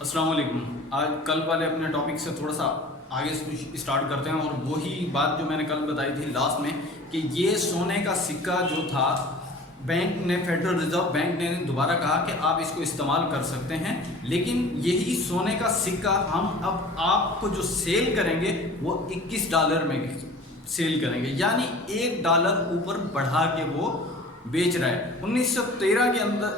السلام علیکم۔ آج کل والے اپنے ٹاپک سے تھوڑا سا آگے اسٹارٹ کرتے ہیں، اور وہی بات جو میں نے کل بتائی تھی لاسٹ میں کہ یہ سونے کا سکہ جو تھا، بینک نے، فیڈرل ریزرو بینک نے دوبارہ کہا کہ آپ اس کو استعمال کر سکتے ہیں، لیکن یہی سونے کا سکہ ہم اب آپ کو جو سیل کریں گے وہ $21 میں سیل کریں گے، یعنی $1 اوپر بڑھا کے وہ بیچ رہا ہے۔ 1913 کے اندر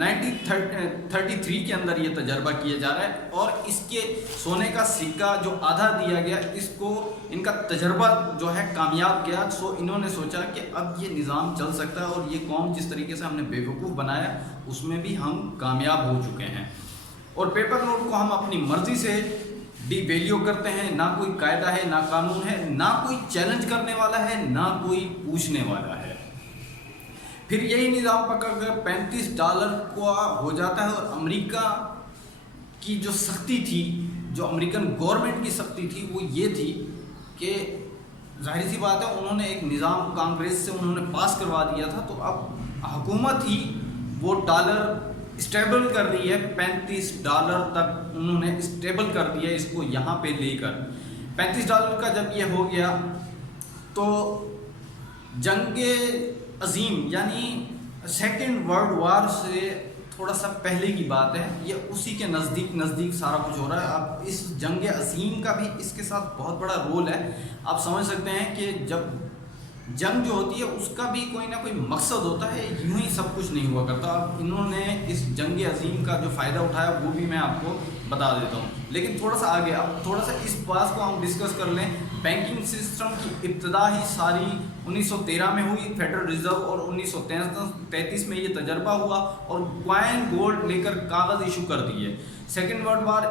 1933 کے اندر یہ تجربہ کیا جا رہا ہے، اور اس کے سونے کا سکہ جو آدھا دیا گیا، اس کو ان کا تجربہ جو ہے کامیاب گیا، سو انہوں نے سوچا کہ اب یہ نظام چل سکتا ہے، اور یہ قوم جس طریقے سے ہم نے بیوقوف بنایا اس میں بھی ہم کامیاب ہو چکے ہیں، اور پیپر نوٹ کو ہم اپنی مرضی سے ڈی ویلیو کرتے ہیں، نہ کوئی قاعدہ ہے، نہ قانون ہے، نہ کوئی چیلنج کرنے والا ہے، نہ کوئی پوچھنے والا ہے۔ پھر یہی نظام پکڑ کر $35 کا ہو جاتا ہے، اور امریکہ کی جو سختی تھی، جو امریکن گورنمنٹ کی سختی تھی، وہ یہ تھی کہ ظاہر سی بات ہے انہوں نے ایک نظام کانگریس سے انہوں نے پاس کروا دیا تھا، تو اب حکومت ہی وہ ڈالر اسٹیبل کر رہی ہے، $35 تک انہوں نے اسٹیبل کر دیا اس کو یہاں پہ لے کر۔ $35 کا جب یہ ہو گیا تو جنگ عظیم یعنی سیکنڈ ورلڈ وار سے تھوڑا سا پہلے کی بات ہے، یہ اسی کے نزدیک سارا کچھ ہو رہا ہے۔ اب اس جنگ عظیم کا بھی اس کے ساتھ بہت بڑا رول ہے۔ آپ سمجھ سکتے ہیں کہ جب جنگ جو ہوتی ہے اس کا بھی کوئی نہ کوئی مقصد ہوتا ہے، یوں ہی سب کچھ نہیں ہوا کرتا۔ اب انہوں نے اس جنگ عظیم کا جو فائدہ اٹھایا وہ بھی میں آپ کو بتا دیتا ہوں، لیکن تھوڑا سا آگے اب تھوڑا سا اس بات کو ہم ڈسکس کر لیں۔ بینکنگ سسٹم کی ابتدا ہی ساری 1913 میں ہوئی، فیڈرل ریزرو، اور 1933 میں یہ تجربہ ہوا، اور کوائن گولڈ لے کر کاغذ ایشو کر دیے۔ سیکنڈ ورلڈ وار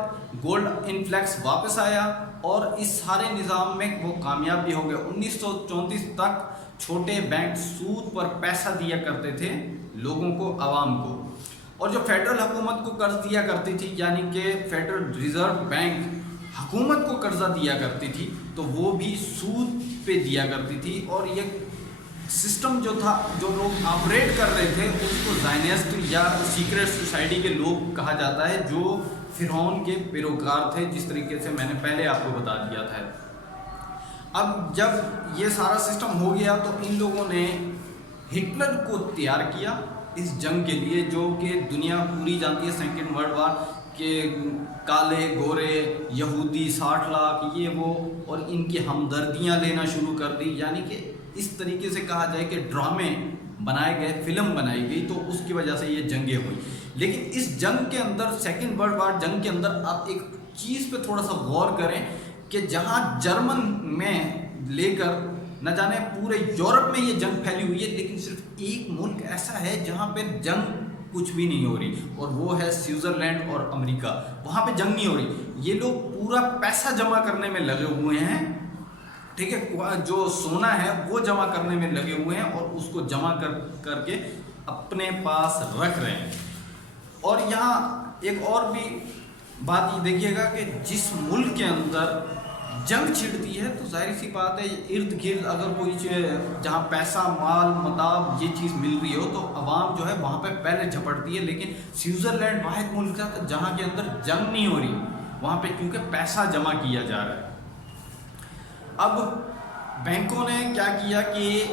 گولڈ انفلیکس واپس آیا، اور اس سارے نظام میں وہ کامیاب بھی ہو گئے۔ 1934 تک چھوٹے بینک سود پر پیسہ دیا کرتے تھے لوگوں کو، عوام کو، اور جو فیڈرل حکومت کو قرض دیا کرتی تھی، یعنی کہ فیڈرل ریزرو بینک حکومت کو قرضہ دیا کرتی تھی، تو وہ بھی سود پہ دیا کرتی تھی، اور یہ سسٹم جو تھا، جو لوگ آپریٹ کر رہے تھے اس کو زائنسٹ یا سیکریٹ سوسائٹی کے لوگ کہا جاتا ہے، جو فرعون کے پیروکار تھے، جس طریقے سے میں نے پہلے آپ کو بتا دیا تھا۔ اب جب یہ سارا سسٹم ہو گیا تو ان لوگوں نے ہٹلر کو تیار کیا اس جنگ کے لیے، جو کہ دنیا پوری جانتی ہے، سیکنڈ ورلڈ وار کے کالے گورے یہودی 60 لاکھ یہ وہ، اور ان کی ہمدردیاں لینا شروع کر دی، یعنی کہ اس طریقے سے کہا جائے کہ ڈرامے بنائے گئے، فلم بنائی گئی، تو اس کی وجہ سے یہ جنگیں ہوئی۔ لیکن اس جنگ کے اندر، سیکنڈ ورلڈ وار جنگ کے اندر، آپ ایک چیز پہ تھوڑا سا غور کریں کہ جہاں جرمن میں لے کر نہ جانے پورے یورپ میں یہ جنگ پھیلی ہوئی ہے، لیکن صرف ایک ملک ایسا ہے جہاں پہ جنگ کچھ بھی نہیں ہو رہی، اور وہ ہے سوئٹزرلینڈ اور امریکہ۔ وہاں پہ جنگ نہیں ہو رہی، یہ لوگ پورا پیسہ جمع کرنے میں لگے ہوئے ہیں، ٹھیک ہے، جو سونا ہے وہ جمع کرنے میں لگے ہوئے ہیں، اور اس کو جمع کر کے اپنے پاس رکھ رہے ہیں۔ اور یہاں ایک اور بھی بات یہ دیکھیے گا کہ جس ملک کے اندر جنگ چھڑتی ہے تو ظاہر سی بات ہے ارد گرد اگر کوئی جہاں پیسہ، مال، متاع، یہ چیز مل رہی ہو تو عوام جو ہے وہاں پہ پہلے جھپٹتی ہے۔ لیکن سوئٹزرلینڈ واحد ملک تھا جہاں کے اندر جنگ نہیں ہو رہی، وہاں پہ کیونکہ پیسہ جمع کیا جا رہا ہے۔ اب بینکوں نے کیا کیا کہ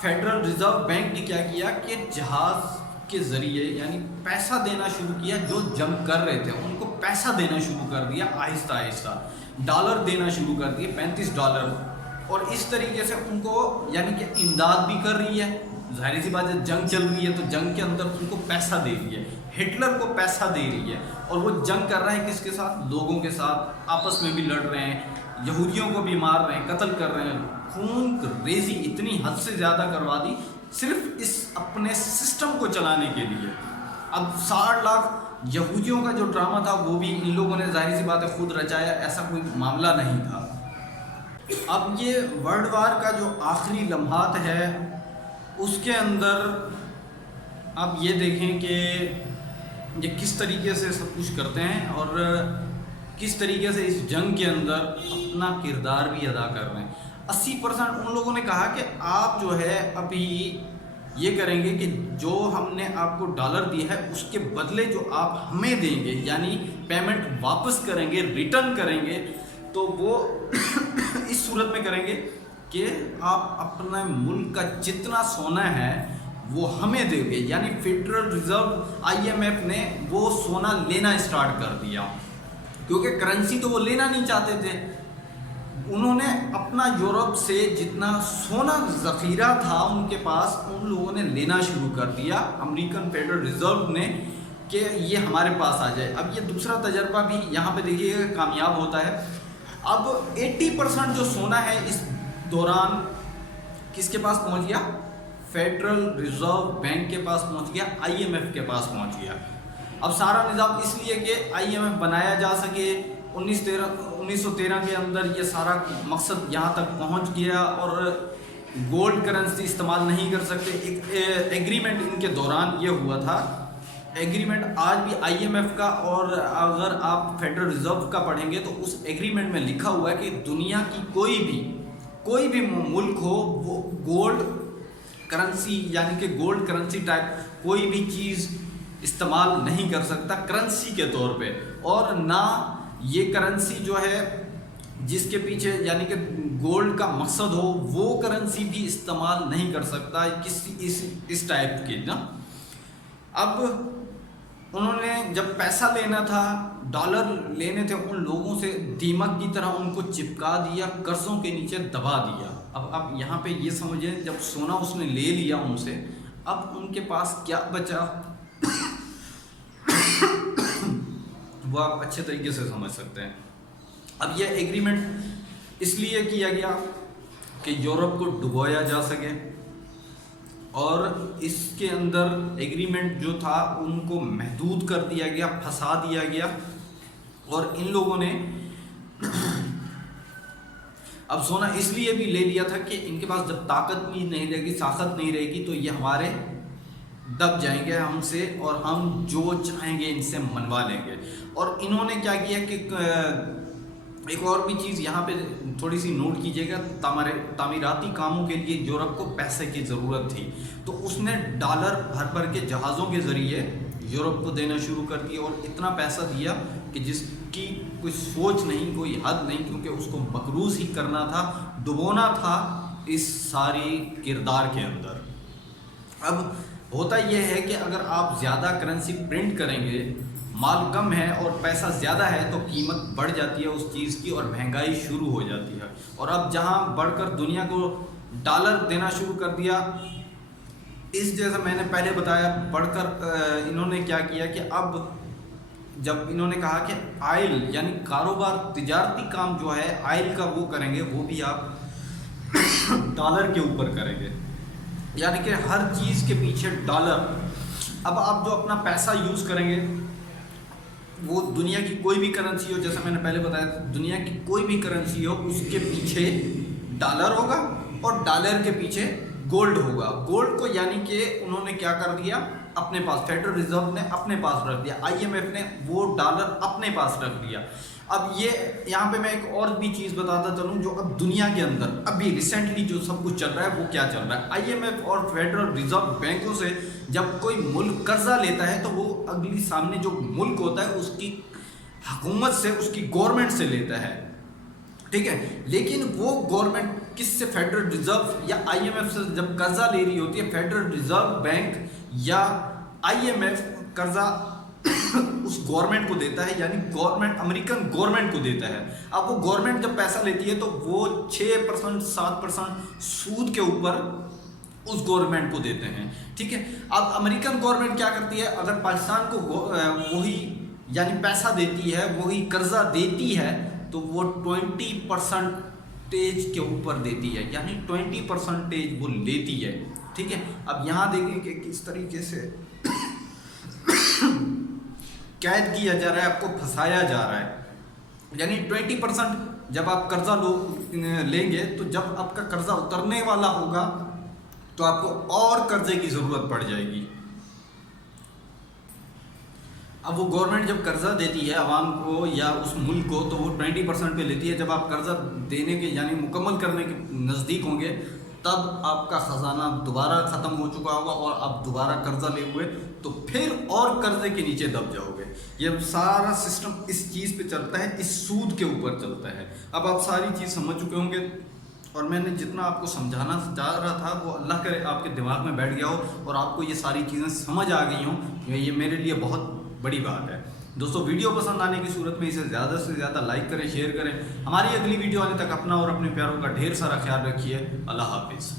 فیڈرل ریزرو بینک نے کیا کیا کہ جہاز کے ذریعے یعنی پیسہ دینا شروع کیا، جو جنگ کر رہے تھے ان کو پیسہ دینا شروع کر دیا، آہستہ آہستہ ڈالر دینا شروع کر دیے، $35، اور اس طریقے سے ان کو یعنی کہ امداد بھی کر رہی ہے۔ ظاہر سی بات ہے جنگ چل رہی ہے تو جنگ کے اندر ان کو پیسہ دے رہی ہے، ہٹلر کو پیسہ دے رہی ہے، اور وہ جنگ کر رہے ہیں کس کے ساتھ؟ لوگوں کے ساتھ، آپس میں بھی لڑ رہے ہیں، یہودیوں کو بھی مار رہے ہیں، قتل کر رہے ہیں، خون ریزی اتنی حد سے زیادہ کروا دی صرف اس اپنے سسٹم کو چلانے کے لیے۔ اب 60 لاکھ یہودیوں کا جو ڈرامہ تھا وہ بھی ان لوگوں نے ظاہر سی بات ہے خود رچایا، ایسا کوئی معاملہ نہیں تھا۔ اب یہ ورلڈ وار کا جو آخری لمحات ہے اس کے اندر آپ یہ دیکھیں کہ یہ کس طریقے سے سب کچھ کرتے ہیں، اور کس طریقے سے اس جنگ کے اندر اپنا کردار بھی ادا کر رہے ہیں۔ 80% ان لوگوں نے کہا کہ آپ جو ہے ابھی یہ کریں گے کہ جو ہم نے آپ کو ڈالر دیا ہے اس کے بدلے جو آپ ہمیں دیں گے، یعنی پیمنٹ واپس کریں گے، ریٹرن کریں گے، تو وہ اس صورت میں کریں گے کہ آپ اپنے ملک کا جتنا سونا ہے وہ ہمیں دیں گے۔ یعنی فیڈرل ریزرو IMF نے وہ سونا لینا اسٹارٹ کر دیا، کیونکہ کرنسی تو وہ لینا نہیں چاہتے تھے۔ انہوں نے اپنا یورپ سے جتنا سونا ذخیرہ تھا ان کے پاس، ان لوگوں نے لینا شروع کر دیا امریکن فیڈرل ریزرو نے، کہ یہ ہمارے پاس آ جائے۔ اب یہ دوسرا تجربہ بھی یہاں پہ دیکھیے کامیاب ہوتا ہے۔ اب 80% جو سونا ہے اس دوران کس کے پاس پہنچ گیا؟ فیڈرل ریزرو بینک کے پاس پہنچ گیا، IMF کے پاس پہنچ گیا۔ اب سارا نظام اس لیے کہ IMF بنایا جا سکے، 1913 کے اندر یہ سارا مقصد یہاں تک پہنچ گیا، اور گولڈ کرنسی استعمال نہیں کر سکتے۔ ایک ایگریمنٹ ان کے دوران یہ ہوا تھا، ایگریمنٹ آج بھی IMF کا، اور اگر آپ فیڈرل ریزرو کا پڑھیں گے تو اس ایگریمنٹ میں لکھا ہوا ہے کہ دنیا کی کوئی بھی ملک ہو وہ گولڈ کرنسی، یعنی کہ گولڈ کرنسی ٹائپ کوئی بھی چیز استعمال نہیں کر سکتا کرنسی کے طور پہ، اور نہ یہ کرنسی جو ہے جس کے پیچھے یعنی کہ گولڈ کا مقصد ہو وہ کرنسی بھی استعمال نہیں کر سکتا کسی اس ٹائپ کی نا۔ اب انہوں نے جب پیسہ لینا تھا، ڈالر لینے تھے، ان لوگوں سے دیمک کی طرح ان کو چپکا دیا، قرضوں کے نیچے دبا دیا۔ اب یہاں پہ یہ سمجھیں، جب سونا اس نے لے لیا ان سے، اب ان کے پاس کیا بچا وہ آپ اچھے طریقے سے سمجھ سکتے ہیں۔ اب یہ ایگریمنٹ اس لیے کیا گیا کہ یورپ کو ڈبویا جا سکے، اور اس کے اندر ایگریمنٹ جو تھا ان کو محدود کر دیا گیا، پھنسا دیا گیا، اور ان لوگوں نے اب سونا اس لیے بھی لے لیا تھا کہ ان کے پاس جب طاقت بھی نہیں رہے گی، ساخت نہیں رہے گی، تو یہ ہمارے دب جائیں گے ہم سے، اور ہم جو چاہیں گے ان سے منوا لیں گے۔ اور انہوں نے کیا کیا کہ ایک اور بھی چیز یہاں پہ تھوڑی سی نوٹ کیجیے گا، تعمیراتی کاموں کے لیے یورپ کو پیسے کی ضرورت تھی، تو اس نے ڈالر بھر کے جہازوں کے ذریعے یورپ کو دینا شروع کر دیا، اور اتنا پیسہ دیا کہ جس کی کوئی سوچ نہیں، کوئی حد نہیں، کیونکہ اس کو مقروض ہی کرنا تھا، ڈبونا تھا اس ساری کردار کے اندر۔ اب ہوتا یہ ہے کہ اگر آپ زیادہ کرنسی پرنٹ کریں گے، مال کم ہے اور پیسہ زیادہ ہے، تو قیمت بڑھ جاتی ہے اس چیز کی، اور مہنگائی شروع ہو جاتی ہے۔ اور اب جہاں بڑھ کر دنیا کو ڈالر دینا شروع کر دیا، اس جیسا میں نے پہلے بتایا، بڑھ کر انہوں نے کیا کیا کہ اب جب انہوں نے کہا کہ آئل یعنی کاروبار، تجارتی کام جو ہے آئل کا وہ کریں گے، وہ بھی آپ ڈالر کے اوپر کریں گے، یعنی کہ ہر چیز کے پیچھے ڈالر۔ اب آپ جو اپنا پیسہ یوز کریں گے وہ دنیا کی کوئی بھی کرنسی ہو، جیسا میں نے پہلے بتایا، دنیا کی کوئی بھی کرنسی ہو اس کے پیچھے ڈالر ہوگا، اور ڈالر کے پیچھے گولڈ ہوگا۔ گولڈ کو یعنی کہ انہوں نے کیا کر دیا، اپنے پاس، فیڈرل ریزرو نے اپنے پاس رکھ دیا، IMF نے وہ ڈالر اپنے پاس رکھ دیا۔ اب یہ یہاں پہ میں ایک اور بھی چیز بتاتا چلوں، جو اب دنیا کے اندر ابھی ریسنٹلی جو سب کچھ چل رہا ہے وہ کیا چل رہا ہے۔ IMF اور فیڈرل ریزرو بینکوں سے جب کوئی ملک قرضہ لیتا ہے تو وہ اگلی سامنے جو ملک ہوتا ہے اس کی حکومت سے، اس کی گورنمنٹ سے لیتا ہے، ٹھیک ہے، لیکن وہ گورنمنٹ کس سے، فیڈرل ریزرو یا IMF سے جب قرضہ لے رہی ہوتی ہے، فیڈرل ریزرو بینک یا IMF قرضہ اس گورنمنٹ کو دیتا ہے، یعنی گورنمنٹ امریکن گورنمنٹ کو دیتا ہے۔ اب وہ گورنمنٹ جب پیسہ لیتی ہے تو وہ 6% 7% سود کے اوپر اس گورنمنٹ کو دیتے ہیں، ٹھیک ہے۔ اب امریکن گورنمنٹ کیا کرتی ہے، اگر پاکستان کو وہی یعنی پیسہ دیتی ہے، وہی قرضہ دیتی ہے، تو وہ 20% کے اوپر دیتی ہے، یعنی 20% وہ لیتی ہے، ٹھیک ہے۔ اب یہاں دیکھیں کہ کس طریقے سے قید کیا جا رہا ہے، آپ کو پھنسایا جا رہا ہے۔ یعنی 20% جب آپ قرضہ لیں گے، تو جب آپ کا قرضہ اترنے والا ہوگا تو آپ کو اور قرضے کی ضرورت پڑ جائے گی۔ اب وہ گورنمنٹ جب قرضہ دیتی ہے عوام کو یا اس ملک کو، تو وہ 20% پہ لیتی ہے۔ جب آپ قرضہ دینے کے یعنی مکمل کرنے کے نزدیک ہوں گے، تب آپ کا خزانہ دوبارہ ختم ہو چکا ہوگا اور آپ دوبارہ قرضہ لے ہوئے تو پھر اور قرضے کے نیچے دب جاؤ گے۔ یہ سارا سسٹم اس چیز پہ چلتا ہے، اس سود کے اوپر چلتا ہے۔ اب آپ ساری چیز سمجھ چکے ہوں گے، اور میں نے جتنا آپ کو سمجھانا چاہ رہا تھا وہ اللہ کرے آپ کے دماغ میں بیٹھ گیا ہو اور آپ کو یہ ساری چیزیں سمجھ آ گئی ہوں، یہ میرے لیے بہت بڑی بات ہے۔ دوستو ویڈیو پسند آنے کی صورت میں اسے زیادہ سے زیادہ لائک کریں، شیئر کریں۔ ہماری اگلی ویڈیو آنے تک اپنا اور اپنے پیاروں کا ڈھیر سارا خیال رکھیے۔ اللہ حافظ۔